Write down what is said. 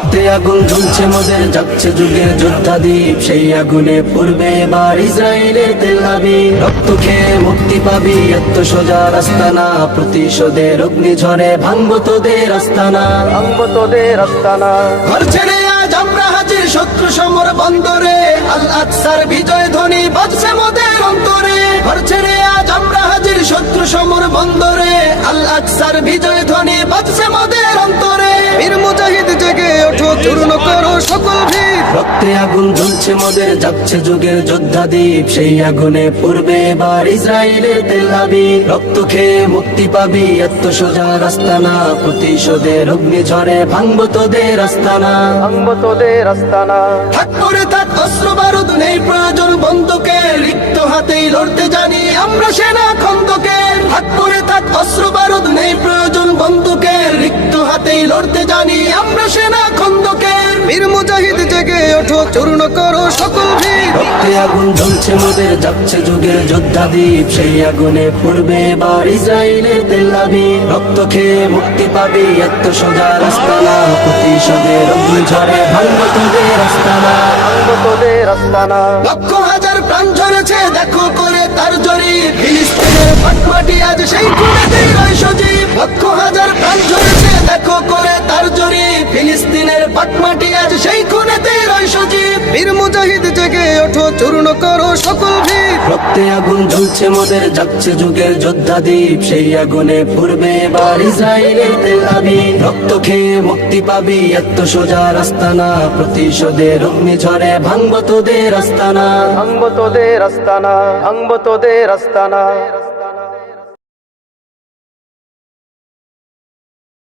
রক্তে আগুন জ্বলছে মোদের, যাচ্ছে যুগের যোদ্ধাদীপ, সেই আগুনে পড়বে এবার ইসরায়েলের তেল আবিব। রক্ত খেয়ে মুক্তি পাবি, এত সোজা রাস্তা না, প্রতিশোধের অগ্নিঝড়ে ভাঙবো তোদের আস্তানা, ভাঙবো তোদের আস্তানা। ঘর ছেড়ে আজ আমরা হাজির শত্রু সমর বন্দরে, আল আকসার বিজয় ধ্বনি বাজছে মোদের অন্তরে। ঘর ছেড়ে আজ আমরা হাজির শত্রু সমর বন্দরে, আল আকসার বিজয় ধ্বনি বাজছে মোদের অন্তরে। বীর মুজাহিদ জেগে ওঠো, চূর্ণ করো সকল ভিড়। রক্তে আগুন জ্বলছে মোদের, যাচ্ছে যুগের যোদ্ধাদীপ, সেই আগুনে পড়বে এবার ইসরায়েলের তেল আবিব। রক্ত খেয়ে মুক্তি পাবি, এত সোজা রাস্তা না, প্রতিশোধের অগ্নিঝড়ে ভাঙবো তোদের আস্তানা, ভাঙবো তোদের আস্তানা। থাক করে থাক অস্ত্র বারুদ, নেই প্রয়োজন বন্দুকে, রিক্ত হাতেই লড়তে জানি আমরা সেনা খন্দকে। থাক করে থাক অস্ত্র বারুদ, নেই প্রয়োজন বন্দুকে, রিক্ত হাতেই লড়তে জানি আমরা সেনা খন্দকে। বীর মুজাহিদ জেগে ওঠো, চূর্ণ করো সকল ভিড়। রক্তে আগুন জ্বলছে মোদের, যাচ্ছে যুগের যোদ্ধাদীপ, সেই আগুনে পড়বে এবার ইসরায়েলের তেল আবিব। রক্ত খেয়ে মুক্তি পাবি, এত সোজা রাস্তা না, প্রতিশোধের অগ্নিঝড়ে ভাঙবো তোদের আস্তানা, ভাঙবো তোদের আস্তানা। লক্ষ হাজার প্রাণ ঝরেছে দেখো করে তার জরিপ, ফিলিস্তিনের পাটমাটি আজ সেই খুনেতে রয় সজীব। লক্ষ হাজার প্রাণ ঝরেছে দেখো করে তার জরিপ, ফিলিস্তিনের পাটমাটি আজ সেই খুনেতে রয় সজীব। বীর মুজাহিদ জেগে ওঠো, চূর্ণ করো সকল ভিড়। রক্তে আগুন জ্বলছে মোদের, যাচ্ছে যুগের যোদ্ধাদীপ, সেই আগুনে পড়বে এবার ইসরায়েলের তেল আবিব। রক্ত খেয়ে মুক্তি পাবি, এত সোজা রাস্তা না, প্রতিশোধের অগ্নিঝড়ে ভাঙবো তোদের আস্তানা, ভাঙবো তোদের আস্তানা, ভাঙবো তোদের আস্তানা।